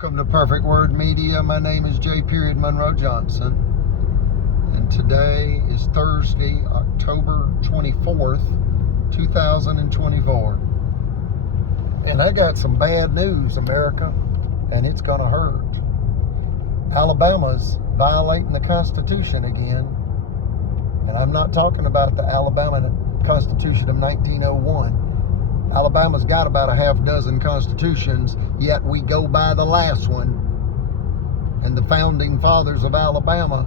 Welcome to Perfect Word Media. My name is J. Monroe Johnson, and today is Thursday, October 24th, 2024. And I got some bad news, America, and it's gonna hurt. Alabama's violating the Constitution again, and I'm not talking about the Alabama Constitution of 1901. Alabama's got about a half dozen constitutions, yet we go by the last one. And the founding fathers of Alabama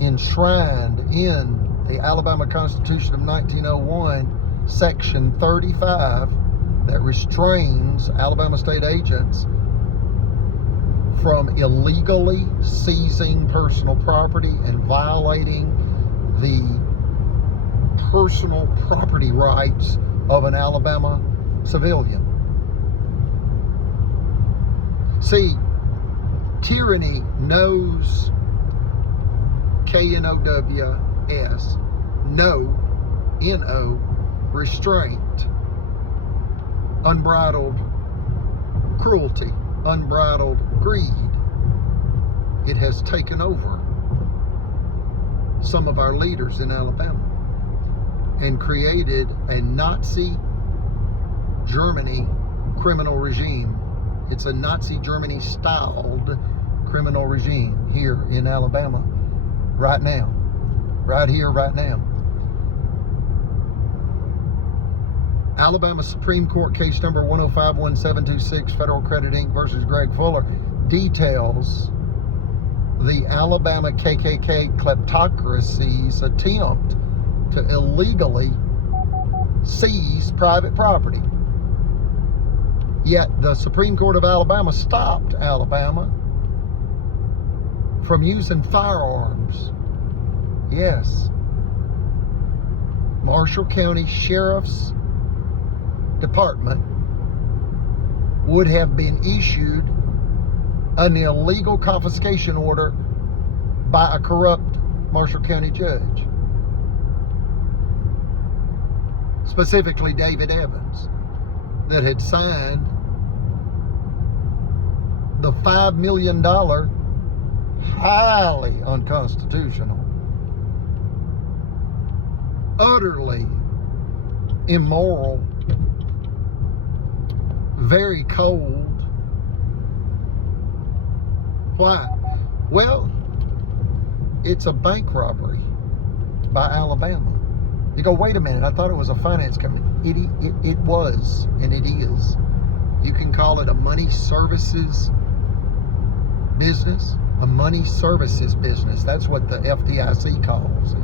enshrined in the Alabama Constitution of 1901, Section 35, that restrains Alabama state agents from illegally seizing personal property and violating the personal property rights of an Alabama civilian. See, tyranny knows KNOWS, N-O, restraint, unbridled cruelty, unbridled greed. It has taken over some of our leaders in Alabama and created a Nazi Germany criminal regime. It's a Nazi Germany styled criminal regime here in Alabama right now. Right here, right now. Alabama Supreme Court case number 1051726, Federal Credit Inc. versus Greg Fuller, details the Alabama KKK kleptocracy's attempt to illegally seize private property. Yet the Supreme Court of Alabama stopped Alabama from using firearms. Yes. Marshall County Sheriff's Department would have been issued an illegal confiscation order by a corrupt Marshall County judge. Specifically David Evans, that had signed the $5 million highly unconstitutional, utterly immoral, very cold. Why? Well, it's a bank robbery by Alabama. You go, wait a minute, I thought it was a finance company. It was, and it is. You can call it a money services business, a money services business. That's what the FDIC calls it.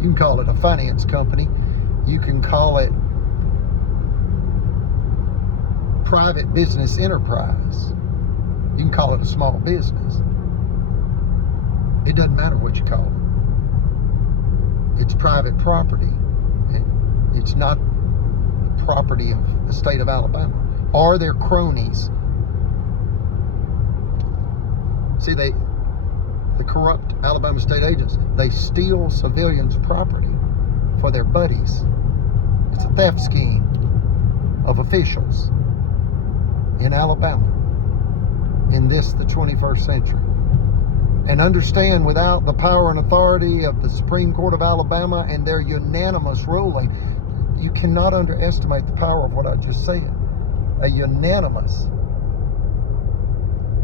You can call it a finance company. You can call it private business enterprise. You can call it a small business. It doesn't matter what you call it. It's private property. It's not the property of the state of Alabama. Are there cronies? See, the corrupt Alabama state agents, they steal civilians' property for their buddies. It's a theft scheme of officials in Alabama in the 21st century. And understand, without the power and authority of the Supreme Court of Alabama and their unanimous ruling, you cannot underestimate the power of what I just said. A unanimous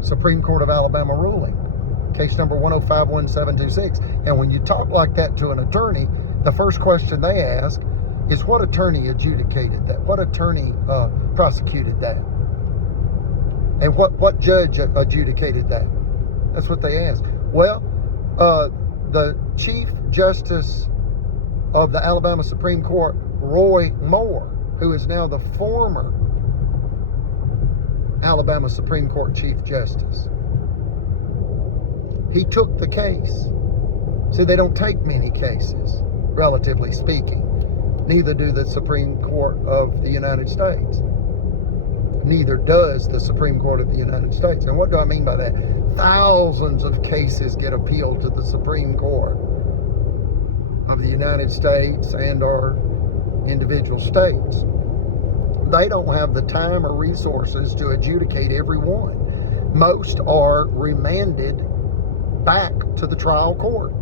Supreme Court of Alabama ruling. Case number 1051726. And when you talk like that to an attorney, the first question they ask is, what attorney adjudicated that? What attorney prosecuted that? And what judge adjudicated that? That's what they ask. Well, the Chief Justice of the Alabama Supreme Court, Roy Moore, who is now the former Alabama Supreme Court Chief Justice, he took the case. See, they don't take many cases, relatively speaking. Neither do the Supreme Court of the United States. Neither does the Supreme Court of the United States. And what do I mean by that? Thousands of cases get appealed to the Supreme Court of the United States and our individual states. they don't have the time or resources to adjudicate every one. Most are remanded back to the trial court.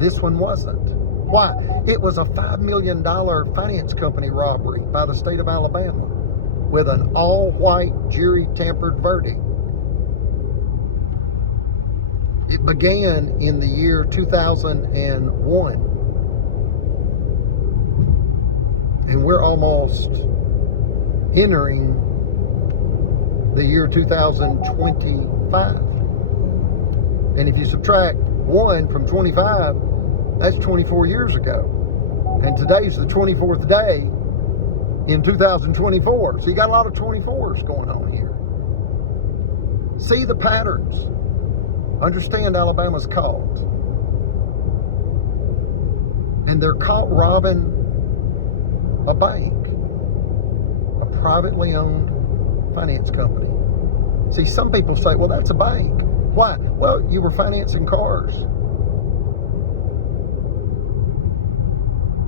This one wasn't. Why? It was a $5 million finance company robbery by the state of Alabama with an all-white jury-tampered verdict. It began in the year 2001. And we're almost entering the year 2025. And if you subtract 1 from 25, that's 24 years ago. And today's the 24th day in 2024. So you got a lot of 24s going on here. See the patterns. Understand Alabama's caught. And they're caught robbing a bank, a privately owned finance company. See, some people say, well, that's a bank. Why? Well, you were financing cars.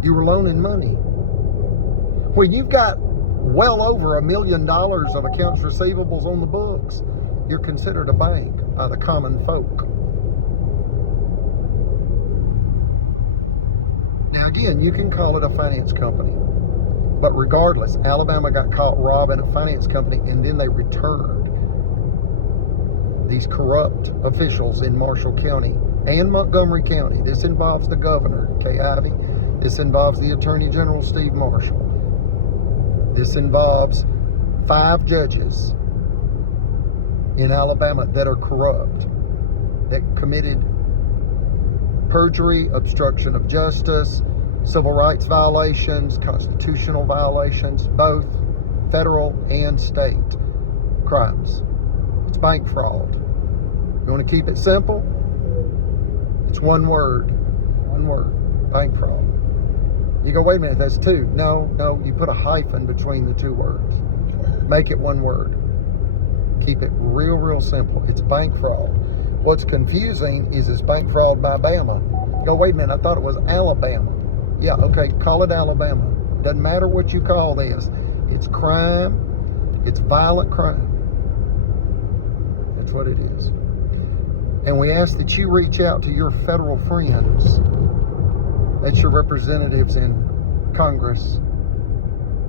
You were loaning money. When you've got well over $1 million of accounts receivables on the books, you're considered a bank by the common folk. Now again, you can call it a finance company, but regardless, Alabama got caught robbing a finance company, and then they returned these corrupt officials in Marshall County and Montgomery County. This involves the governor, Kay Ivey. This involves the Attorney General, Steve Marshall. This involves 5 judges in Alabama that are corrupt, that committed perjury, obstruction of justice, civil rights violations, constitutional violations, both federal and state crimes. It's bank fraud. You want to keep it simple? It's one word. One word. Bank fraud. You go, wait a minute, that's 2. No, you put a hyphen between the 2 words. Make it one word. Keep it real simple. It's bank fraud. What's confusing is it's bank fraud by Bama. You go, wait a minute, I thought it was Alabama. Yeah, okay, call it Alabama. Doesn't matter what you call this. It's crime. It's violent crime. That's what it is. And we ask that you reach out to your federal friends. That's your representatives in Congress.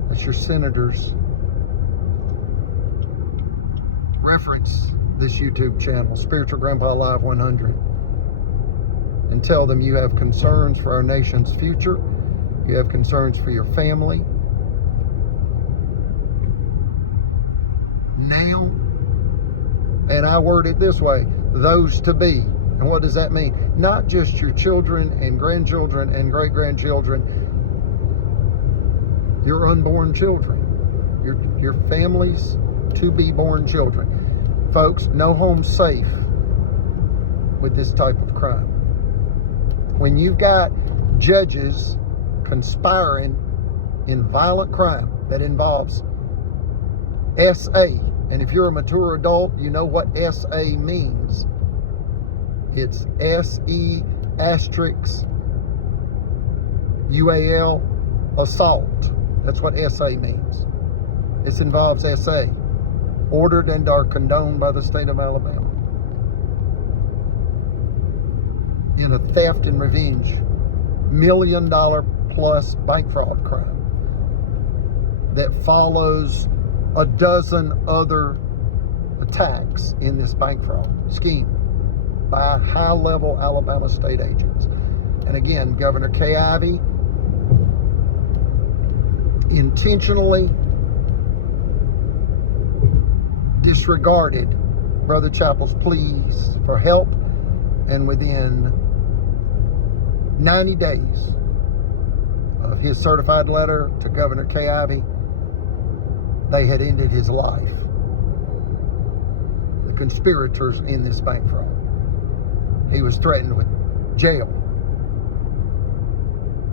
That's your senators. Reference this YouTube channel, Spiritual Grandpa Live 100, and tell them you have concerns for our nation's future. You have concerns for your family. Now, and I word it this way, those to be. And what does that mean? Not just your children and grandchildren and great-grandchildren, your unborn children, your family's to-be-born children. Folks, no home's safe with this type of crime. When you've got judges conspiring in violent crime that involves SA, and if you're a mature adult, you know what SA means. It's SE*UAL, assault. That's what SA means. This involves SA, ordered and are condoned by the state of Alabama, in a theft and revenge, $1 million plus bank fraud crime that follows a dozen other attacks in this bank fraud scheme by high-level Alabama state agents. And again, Governor Kay Ivey intentionally disregarded Brother Chappell's pleas for help, and within 90 days of his certified letter to Governor Kay Ivey, they had ended his life. The conspirators in this bank fraud. He was threatened with jail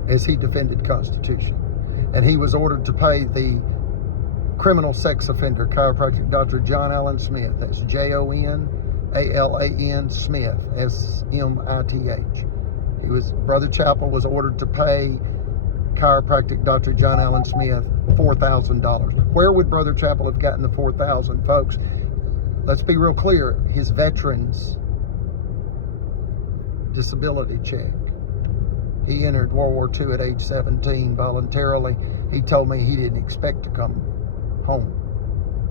as he defended Constitution. And he was ordered to pay the criminal sex offender chiropractic Dr. John Allen Smith. That's JONALAN Smith, SMITH. Brother Chappell was ordered to pay chiropractic Dr. John Allen Smith, $4,000. Where would Brother Chappell have gotten the $4,000, folks? Let's be real clear. His veterans disability check. He entered World War II at age 17 voluntarily. He told me he didn't expect to come home.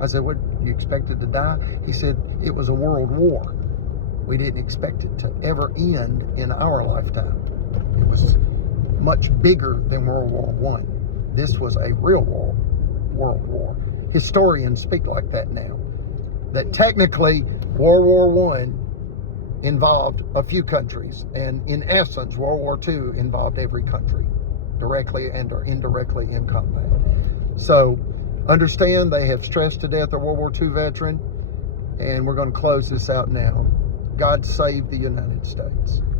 I said, what, you expected to die? He said, it was a world war. We didn't expect it to ever end in our lifetime. It was much bigger than World War I. This was a real world war. Historians speak like that now. That technically World War I involved a few countries, and in essence World War II involved every country, directly and or indirectly in combat. So understand, they have stressed to death a World War II veteran, and we're going to close this out now. God save the United States.